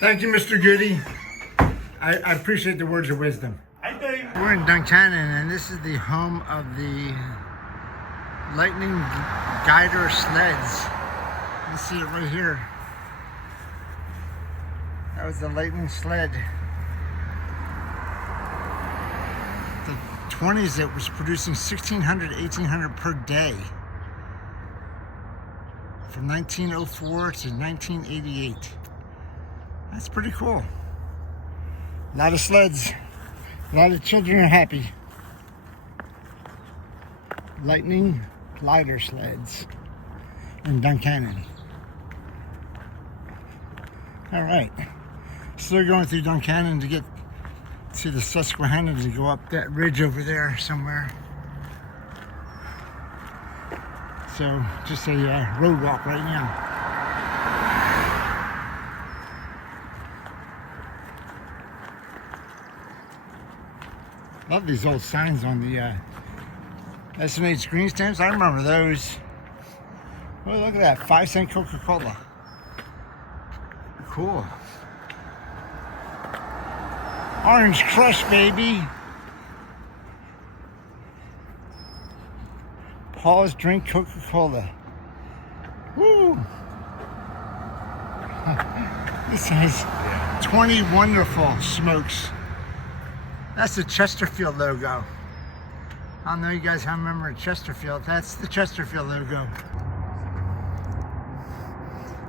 Thank you, Mr. Goody. I appreciate the words of wisdom. We're in Duncannon, and this is the home of the lightning guider sleds. You see it right here. That was the lightning sled. The 20s, it was producing 1,600, 1,800 per day. From 1904 to 1988. That's pretty cool. A lot of sleds. A lot of children are happy. Lightning glider sleds in Duncannon. All right. So they're going through Duncannon to get to the Susquehanna to go up that ridge over there somewhere. So just a road walk right now. Love these old signs on the estimated screen stamps. I remember those. Well, look at that, 5-cent Coca-Cola. Cool. Orange Crush, baby. Pause, drink Coca-Cola. Woo! This has 20 wonderful smokes. That's the Chesterfield logo. I don't know you guys have a member of Chesterfield. That's the Chesterfield logo.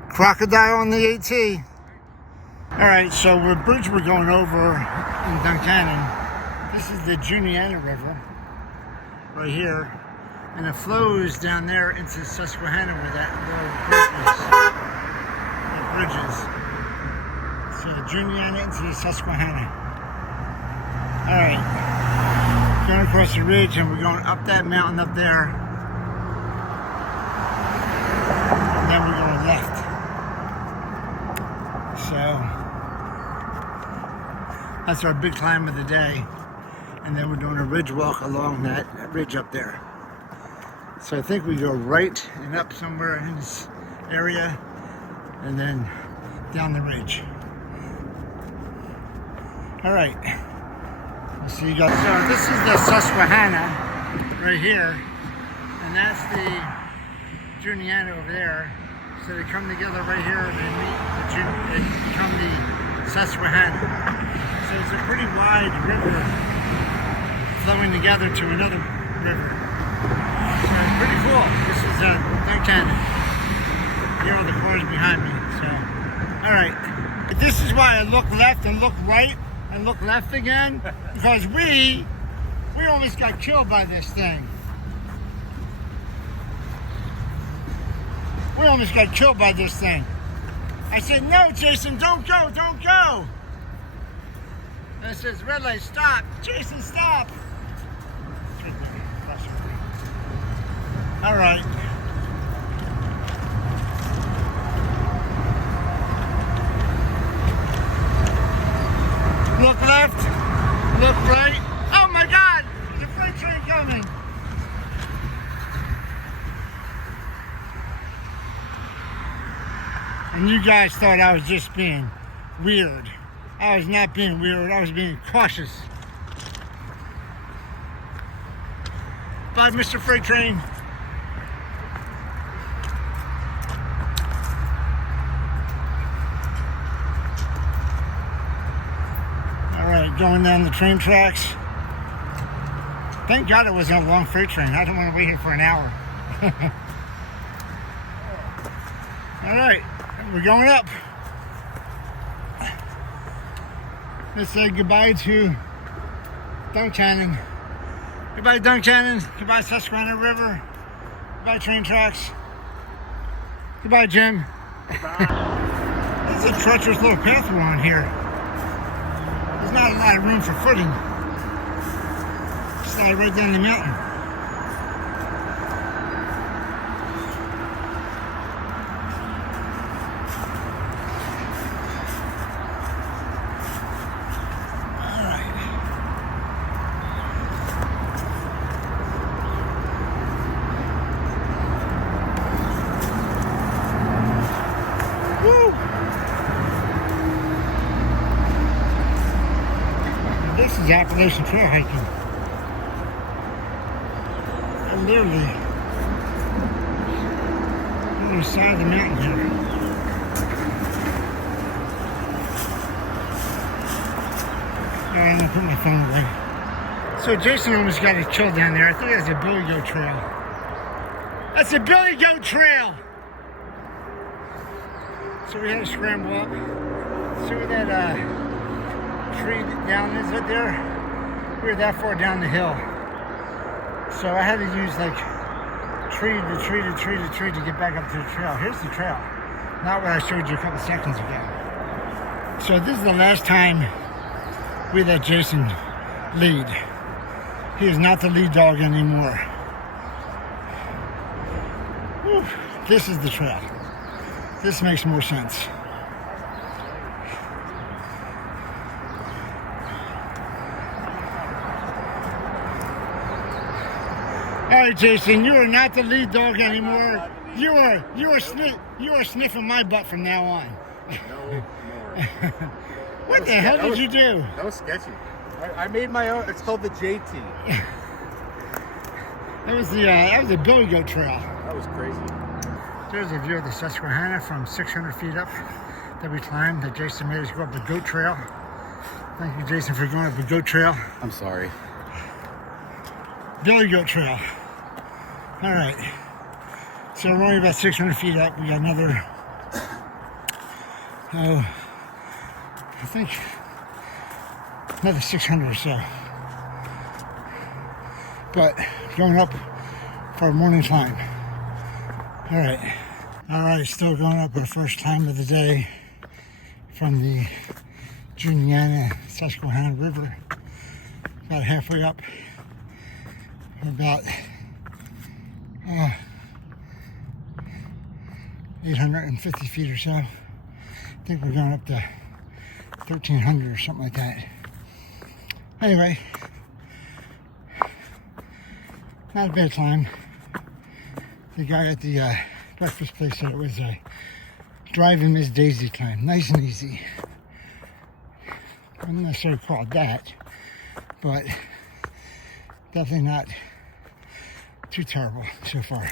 Crocodile on the AT. Alright, so the bridge we're going over in Duncannon, this is the Juniata River, right here. And it flows down there into Susquehanna where that little bridge is. So Juniata into the Susquehanna. Alright, going across the ridge and we're going up that mountain up there. And then we're going left. So, that's our big climb of the day. And then we're doing a ridge walk along that ridge up there. So I think we go right and up somewhere in this area and then down the ridge. Alright. We'll see you guys. So this is the Susquehanna right here, and that's the Juniata over there. So they come together right here and they meet, they become the Susquehanna. So it's a pretty wide river flowing together to another river. So it's pretty cool. This is Duncannon. Here are the cars behind me. So, all right. This is why I look left and look right and look left again, because we almost got killed by this thing. We almost got killed by this thing. I said, no, Jason, don't go, don't go. And it says, red light, stop. Jason, stop. All right. Look left, look right. Oh my God, there's a freight train coming. And you guys thought I was just being weird. I was not being weird, I was being cautious. Bye, Mr. Freight Train. Going down the train tracks. Thank God it wasn't a long freight train. I don't want to wait here for an hour. All right, we're going up. Let's say goodbye to Duncannon. Goodbye Duncannon. Goodbye Susquehanna River. Goodbye train tracks. Goodbye Jim. Goodbye. This is a treacherous little path we're on here. There's not a lot of room for footing. Slide right down the mountain. All right. Woo! This is Appalachian trail hiking. I'm literally on the side of the mountain here. Alright, I'm gonna put my phone away. So Jason almost got it killed down there. I think that's a billy goat trail. That's a billy goat trail! So we had to scramble up. See where that tree down is right there? We were that far down the hill. So I had to use like tree to tree to tree to tree to get back up to the trail. Here's the trail. Not what I showed you a couple seconds ago. So this is the last time we let Jason lead. He is not the lead dog anymore. Whew. This is the trail. This makes more sense. All right, Jason, you are not the lead dog anymore. You are sniffing my butt from now on. No. What the hell did you do? That was sketchy. I made my own. It's called the JT. That was the billy goat trail. That was crazy. There's a view of the Susquehanna from 600 feet up that we climbed. That Jason made us go up the goat trail. Thank you, Jason, for going up the goat trail. I'm sorry. Billy goat trail. All right. So we're only about 600 feet up. We got another, I think another 600 or so. But going up for our morning climb. All right, still going up our first climb of the day from the Duncannon Susquehanna River. About halfway up. We're about 850 feet or so. I think we're going up to 1,300 or something like that. Anyway, not a bad climb. The guy at the breakfast place said it was a driving Miss Daisy climb. Nice and easy. I wouldn't necessarily call it that, but definitely not too terrible so far.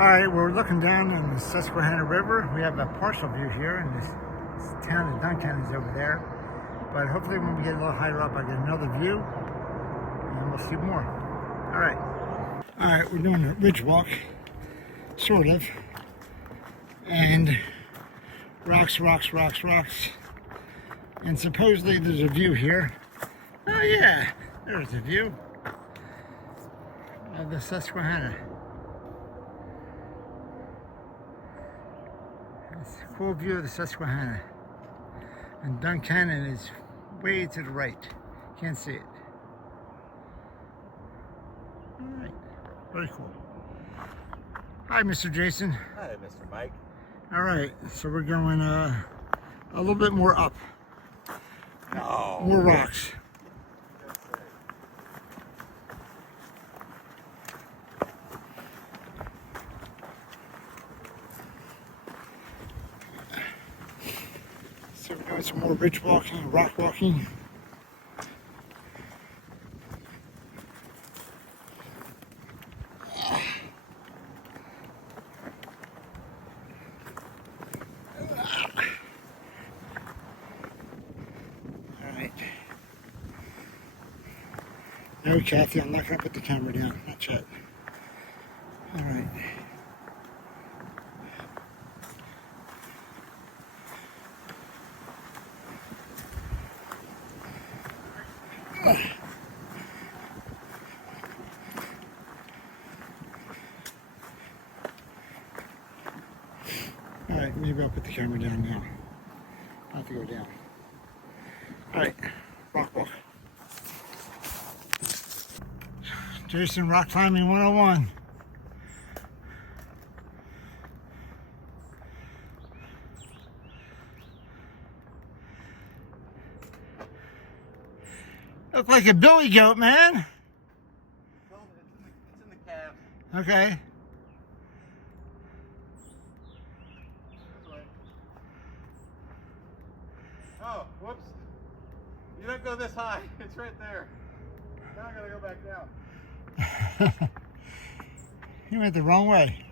All right, we're looking down on the Susquehanna River. We have a partial view here, and this town of Duncannon is over there. But hopefully when we get a little higher up, I get another view, and we'll see more. All right, we're doing a ridge walk, sort of. And rocks. And supposedly there's a view here. Oh yeah, there's a view of the Susquehanna. It's a cool view of the Susquehanna. And Duncannon is way to the right. Can't see it. Alright, very cool. Hi, Mr. Jason. Hi, Mr. Mike. Alright, so we're going a little bit more up. No. More rocks. So we're doing some more ridge walking, rock walking. Alright. No, Kathy, I'm not going to put the camera down. Not yet. Alright. Maybe I'll put the camera down now. I have to go down. Alright, rock walk. Jason, rock climbing 101. Look like a billy goat, man. Well, it's in the calves. Okay. This way. Oh, whoops. You don't go this high. It's right there. Now I gotta go back down. You went the wrong way.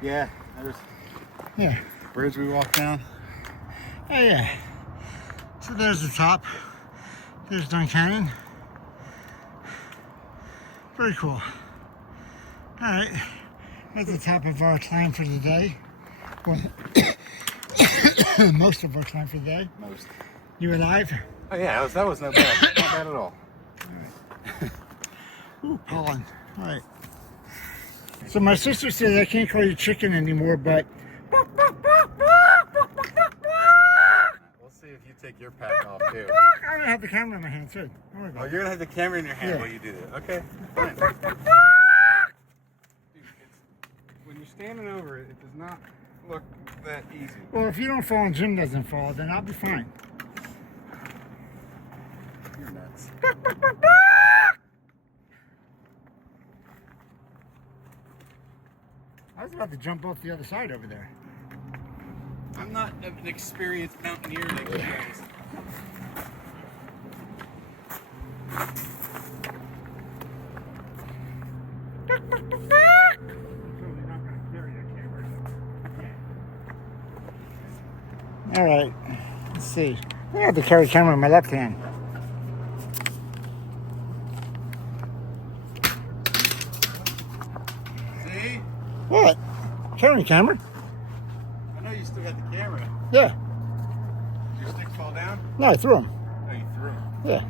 Yeah, there's Yeah. bridge we walked down. Oh yeah. So there's the top. There's Duncannon. Very cool. Alright. That's the top of our climb for the day. Well, most of our climb for the day. Most. You alive? Oh yeah, that was no bad. Not bad at all. Ooh, pollen. Alright. So my sister says I can't call you chicken anymore, but We'll see if you take your pack off too. I'm gonna have the camera in my hand too. Don't worry Oh, about it. you're gonna have the camera in your hand Yeah. while you do that. Okay, fine. Dude, when you're standing over it, it does not look that easy. Well, if you don't fall and Jim doesn't fall, then I'll be fine. You're nuts. I was about to jump off the other side over there. I'm not an experienced mountaineer like you guys. All right, let's see. I have to carry the camera in my left hand. See? What? Carrying the camera? I know you still got the camera. Yeah. Did your stick fall down? No, I threw him. Oh, you threw him. Yeah.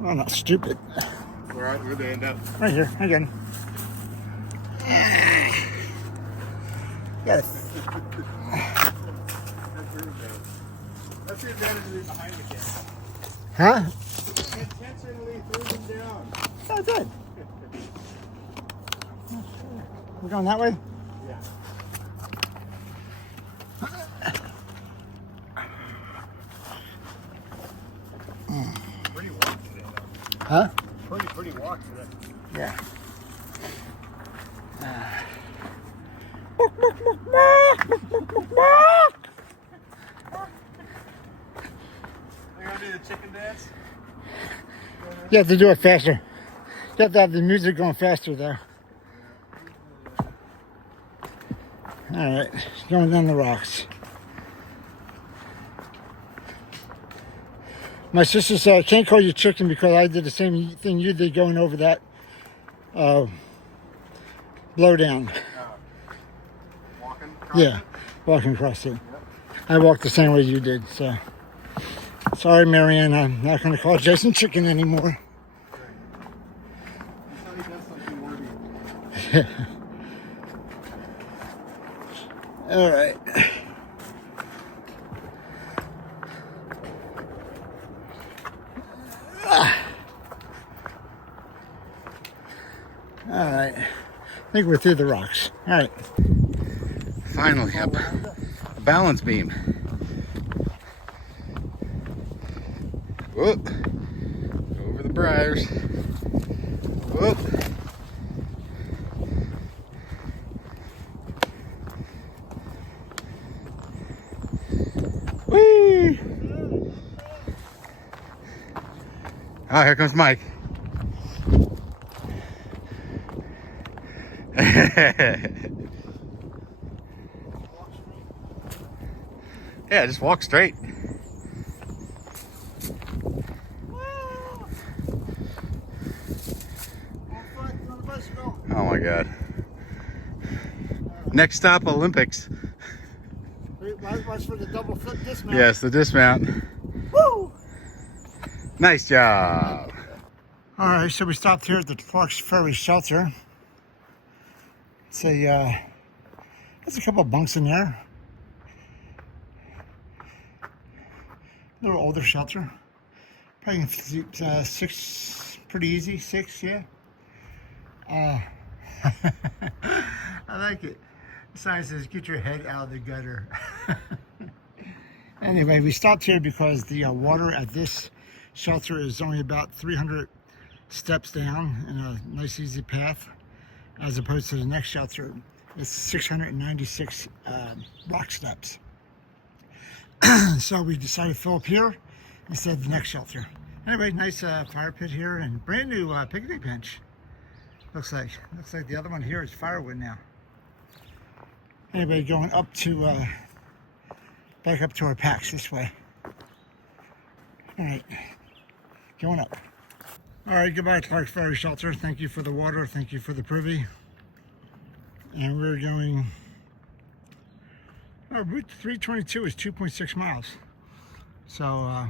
I'm not stupid. Where'd they end up? Right here, again. Yes. That's the advantage of being behind the camera. Huh? You intentionally threw them down. Oh, good. We're going that way? Yeah. Pretty walk today, though. Huh? Pretty walk today. Yeah. You gonna do the chicken dance? You have to do it faster. You have to have the music going faster though. Alright, going down the rocks. My sister said, I can't call you chicken because I did the same thing you did going over that blowdown. Walking? Yeah, walking across it. Yep. I walked the same way you did, so. Sorry, Marianne, I'm not going to call Jason chicken anymore. He does something worthy. All right. All right. I think we're through the rocks. All right. Finally, a balance beam. Whoop. Over the briars. Whoop. Whee! Oh, here comes Mike. Yeah, just walk straight. Oh my God. Next stop, Olympics. Watch for the double flip dismount. Yes, the dismount. Woo! Nice job. All right, so we stopped here at the Clark's Ferry Shelter. It's a, there's a couple of bunks in there. A little older shelter. Probably can sleep 6, pretty easy, 6, yeah. I like it. The sign says, get your head out of the gutter. Anyway, we stopped here because the water at this shelter is only about 300 steps down in a nice easy path, as opposed to the next shelter. It's 696 rock steps. So we decided to fill up here instead of the next shelter. Anyway, nice fire pit here and brand new picnic bench. Looks like the other one here is firewood now. Anyway, going up to back up to our packs this way. All right, going up. All right, goodbye, Clark's Ferry Shelter. Thank you for the water. Thank you for the privy. And we're going. Route 322 is 2.6 miles. So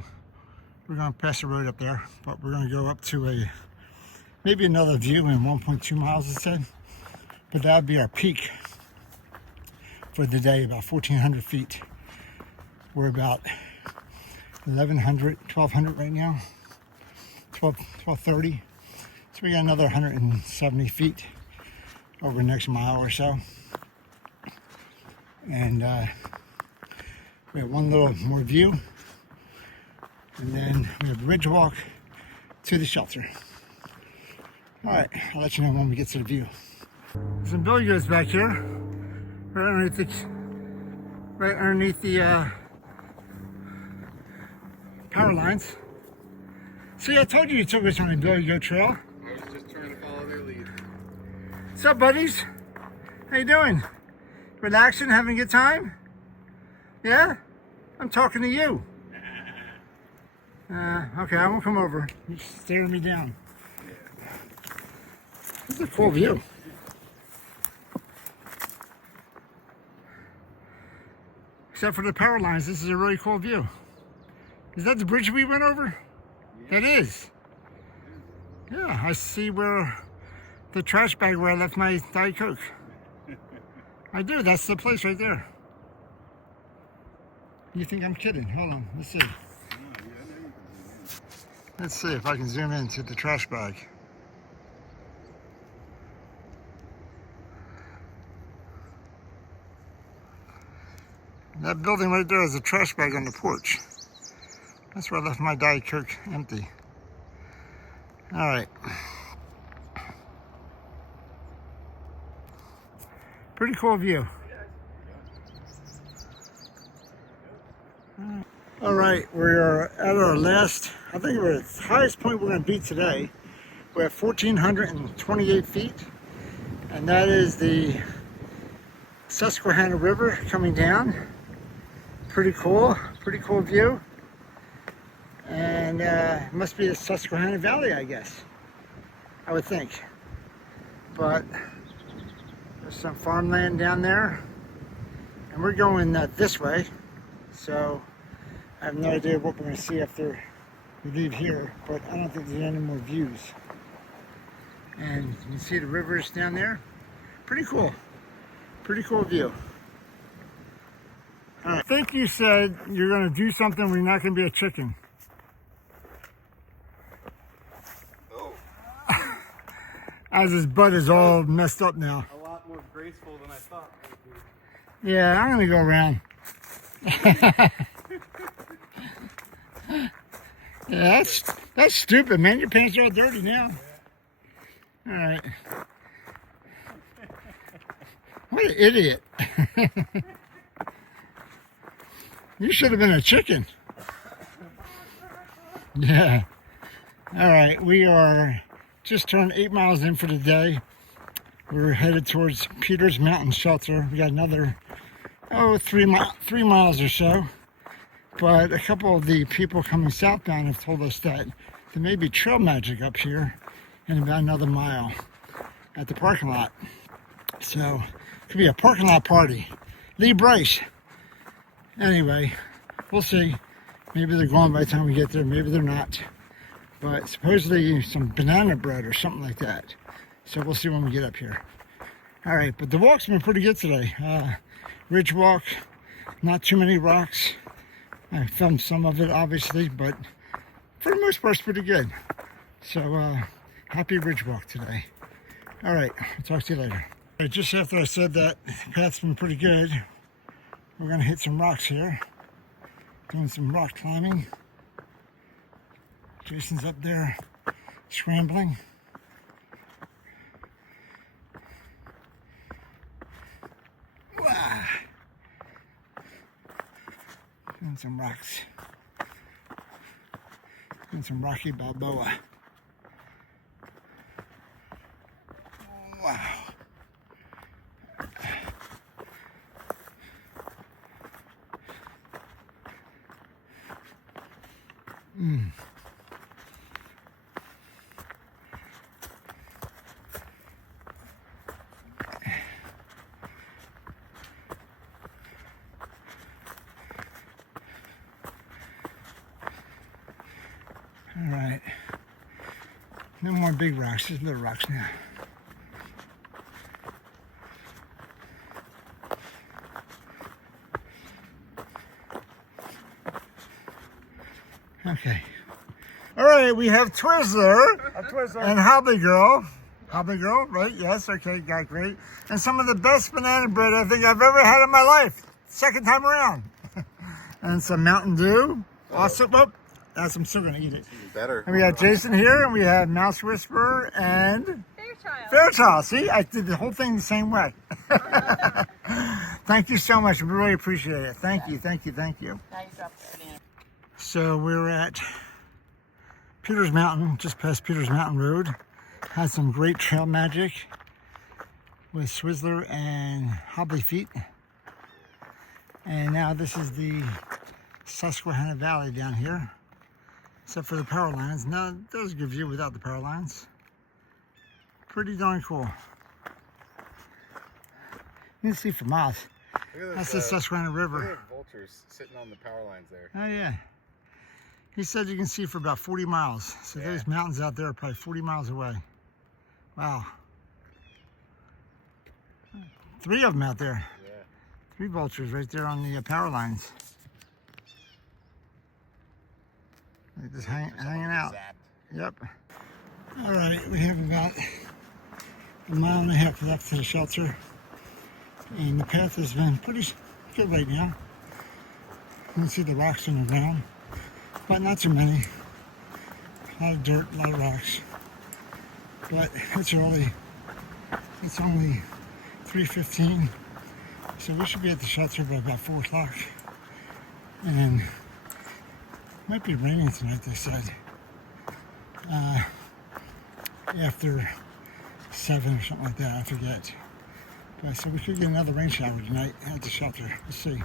we're going to pass the road up there, but we're going to go up to maybe another view in 1.2 miles, it said. But that would be our peak for the day, about 1,400 feet. We're about 1,100, 1,200 right now, 1,230. So we got another 170 feet over the next mile or so. And we have one little more view, and then we have a ridge walk to the shelter. All right, I'll let you know when we get to the view. Some billy goats back here, right underneath the power lines. See, I told you took us on a billy goat trail. I was just trying to follow their lead. What's up, buddies? How you doing? Relaxing, having a good time? Yeah? I'm talking to you. Okay, I won't come over. You're staring me down. This is a cool view. Except for the power lines, this is a really cool view. Is that the bridge we went over? Yeah. That is. Yeah, I see where the trash bag where I left my Diet Coke. I do, that's the place right there. You think I'm kidding? Hold on, let's see. Let's see if I can zoom into the trash bag. That building right there is a trash bag on the porch. That's where I left my Diet Coke empty. All right. Pretty cool view. All right, we are at our last, I think we're at the highest point we're going to be today. We're at 1,428 feet, and that is the Susquehanna River coming down. Pretty cool view. And it must be the Susquehanna Valley, I guess. I would think. But there's some farmland down there, and we're going this way. So I have no idea what we're going to see after we leave here, but I don't think there's any more views. And you can see the rivers down there. Pretty cool view. All right. I think you said you're going to do something where you're not going to be a chicken. Oh. As his butt is all messed up now. A lot more graceful than I thought it would be. Yeah, I'm going to go around. Yeah, that's stupid, man. Your pants are all dirty now. All right. What an idiot. You should have been a chicken. Yeah. All right, we are just turned 8 miles in for the day. We're headed towards Peters Mountain Shelter. We got another, 3 miles or so. But a couple of the people coming southbound have told us that there may be trail magic up here in about another mile at the parking lot. So it could be a parking lot party. Lee Bryce. Anyway, we'll see. Maybe they're gone by the time we get there. Maybe they're not. But supposedly some banana bread or something like that. So we'll see when we get up here. All right, but the walk's been pretty good today. Ridge walk, not too many rocks. I filmed some of it, obviously, but for the most part, it's pretty good. So, happy ridge walk today. All right, I'll talk to you later. Just after I said that the path's been pretty good, we're going to hit some rocks here. Doing some rock climbing. Jason's up there scrambling. Wow. Doing some rocks. Doing some Rocky Balboa. Wow. All right. No more big rocks, just little rocks now. Okay. All right, we have Twizzler and Hobby Girl. Hobby Girl, right? Yes, okay, got great. And some of the best banana bread I think I've ever had in my life. Second time around. And some Mountain Dew. Awesome. Oh, I'm still going to eat it. Better. And we have Jason here, and we have Mouse Whisperer and Fairchild. See, I did the whole thing the same way. Thank you so much. We really appreciate it. Thank you. So we're at Peters Mountain, just past Peters Mountain Road. Had some great trail magic with Swizzler and Hobbly Feet. And now this is the Susquehanna Valley down here, except for the power lines. Now, it does give you without the power lines. Pretty darn cool. You can see for miles. That's the Susquehanna River. Look at vultures sitting on the power lines there. Oh, yeah. He said you can see for about 40 miles. So those mountains out there are probably 40 miles away. Wow. 3 of them out there. Yeah. 3 vultures right there on the power lines. They're just hanging out. Yep. All right, we have about a mile and a half left to the shelter. And the path has been pretty good right now. You can see the rocks in the ground, but not too many. A lot of dirt, a lot of rocks. But it's early. It's only 3:15, so we should be at the shelter by about 4 o'clock. And it might be raining tonight, they said. after 7 or something like that. I forget. But so we could get another rain shower tonight at the shelter. Let's see.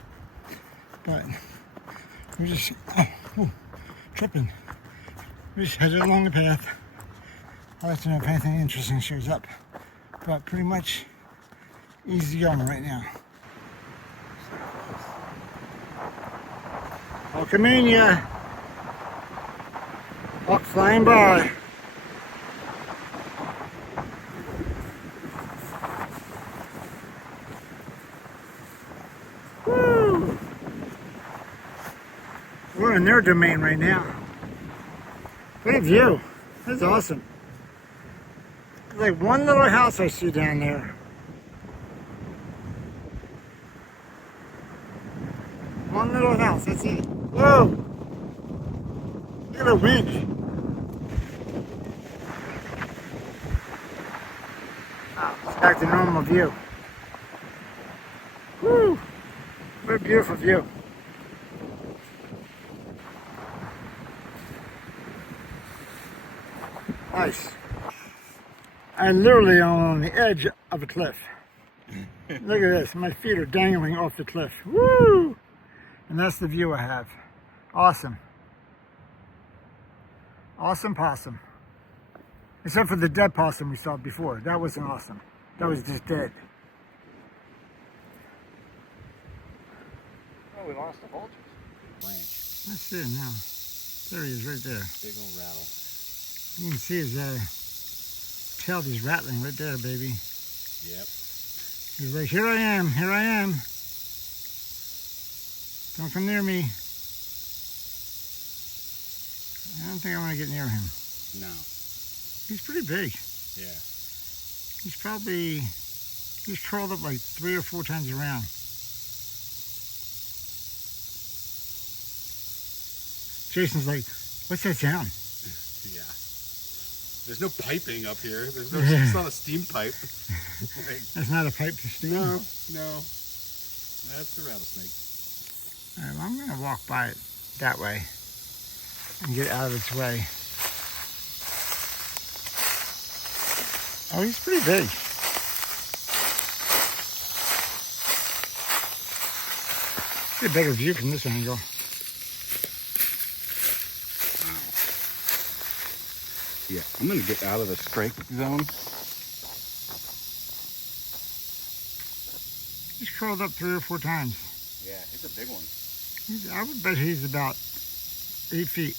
But we just tripping. We just headed along the path. I'll let you know if anything interesting shows up. But pretty much easy going right now. Welcome in, ya. Hawk flying by. Woo! We're in their domain right now. What a view. That's awesome. It's like one little house I see down there. One little house, that's it. Whoa! Look at the wind. Oh, it's back to normal view. Woo! What a beautiful view. Nice. I'm literally on the edge of a cliff. Look at this, my feet are dangling off the cliff. Woo! And that's the view I have. Awesome. Awesome possum. Except for the dead possum we saw before. That wasn't awesome. That was just dead. Oh, we lost the vultures. Let's see it now. There he is right there. Big old rattle. You can see his tail is rattling right there, baby. Yep. He's like, here I am, here I am. Don't come near me. I don't think I want to get near him. No. He's pretty big. Yeah. He's curled up like 3 or 4 times around. Jason's like, what's that sound? Yeah. There's no piping up here. There's no. It's not a steam pipe. Like, That's not a pipe to steam. no. That's a rattlesnake. All right, well, I'm going to walk by it that way and get out of its way. Oh, he's pretty big. Get a better view from this angle. Yeah, I'm gonna get out of the strike zone. He's curled up 3 or 4 times. Yeah, he's a big one. I would bet he's about 8 feet.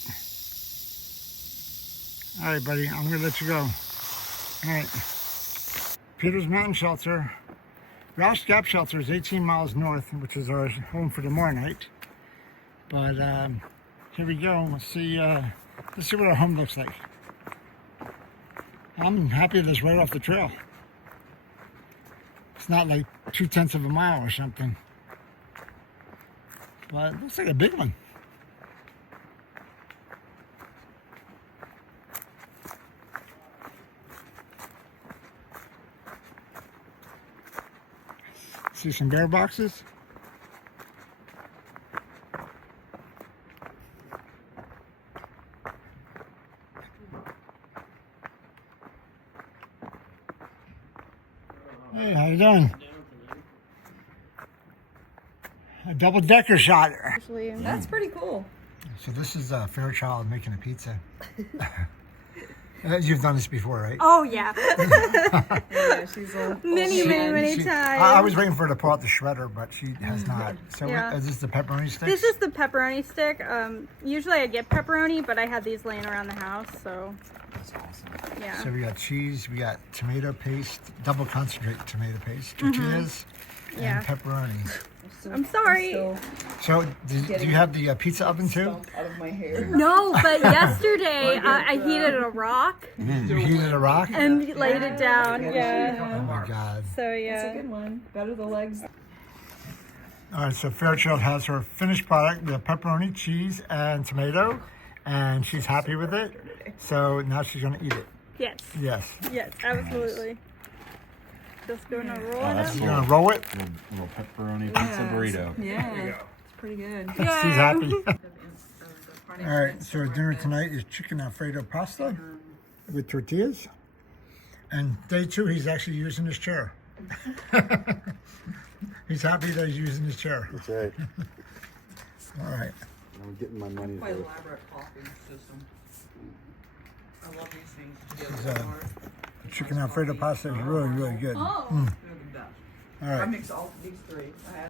All right, buddy, I'm gonna let you go. All right. Peters Mountain Shelter. Roush Gap Shelter is 18 miles north, which is our home for tomorrow night. But here we go. Let's see what our home looks like. I'm happy that it's right off the trail. It's not like 2/10 of a mile or something. But it looks like a big one. See some bear boxes. Hey, how you doing? A double-decker shot. Actually, that's pretty cool. So this is Fairchild making a pizza. You've done this before, right? Oh yeah. Yeah, she's a many times. I was waiting for her to pull out the shredder, but she has not. So Yeah. is this the pepperoni sticks? This is the pepperoni stick. Usually I get pepperoni, but I had these laying around the house, so That's awesome. yeah. So we got cheese, we got tomato paste, double concentrate tomato paste, tortillas, Yeah. and pepperoni. I'm sorry. So do you have the pizza oven too? Out of my hair. No, but yesterday I heated a rock You heated a rock? and laid it down. Oh Yeah. my God. So That's a yeah. good one. Better the legs. All right, so Fairchild has her finished product with pepperoni, cheese, and tomato, and she's happy with it. So now she's gonna eat it. Yes. Yes. Yes, absolutely. Just gonna roll it up. She's gonna roll it. Little pepperoni pizza burrito. Yeah. It's pretty good. She's happy. All right, so dinner tonight is chicken Alfredo pasta with tortillas And day 2, he's actually using his chair. He's happy that he's using his chair. That's right. All right. I'm getting my money's Quite worth. elaborate coffee system. I love these things. This is, chicken Alfredo pasta is really, really good. Oh. Mm. They're the best. All I right. mix all these three. I had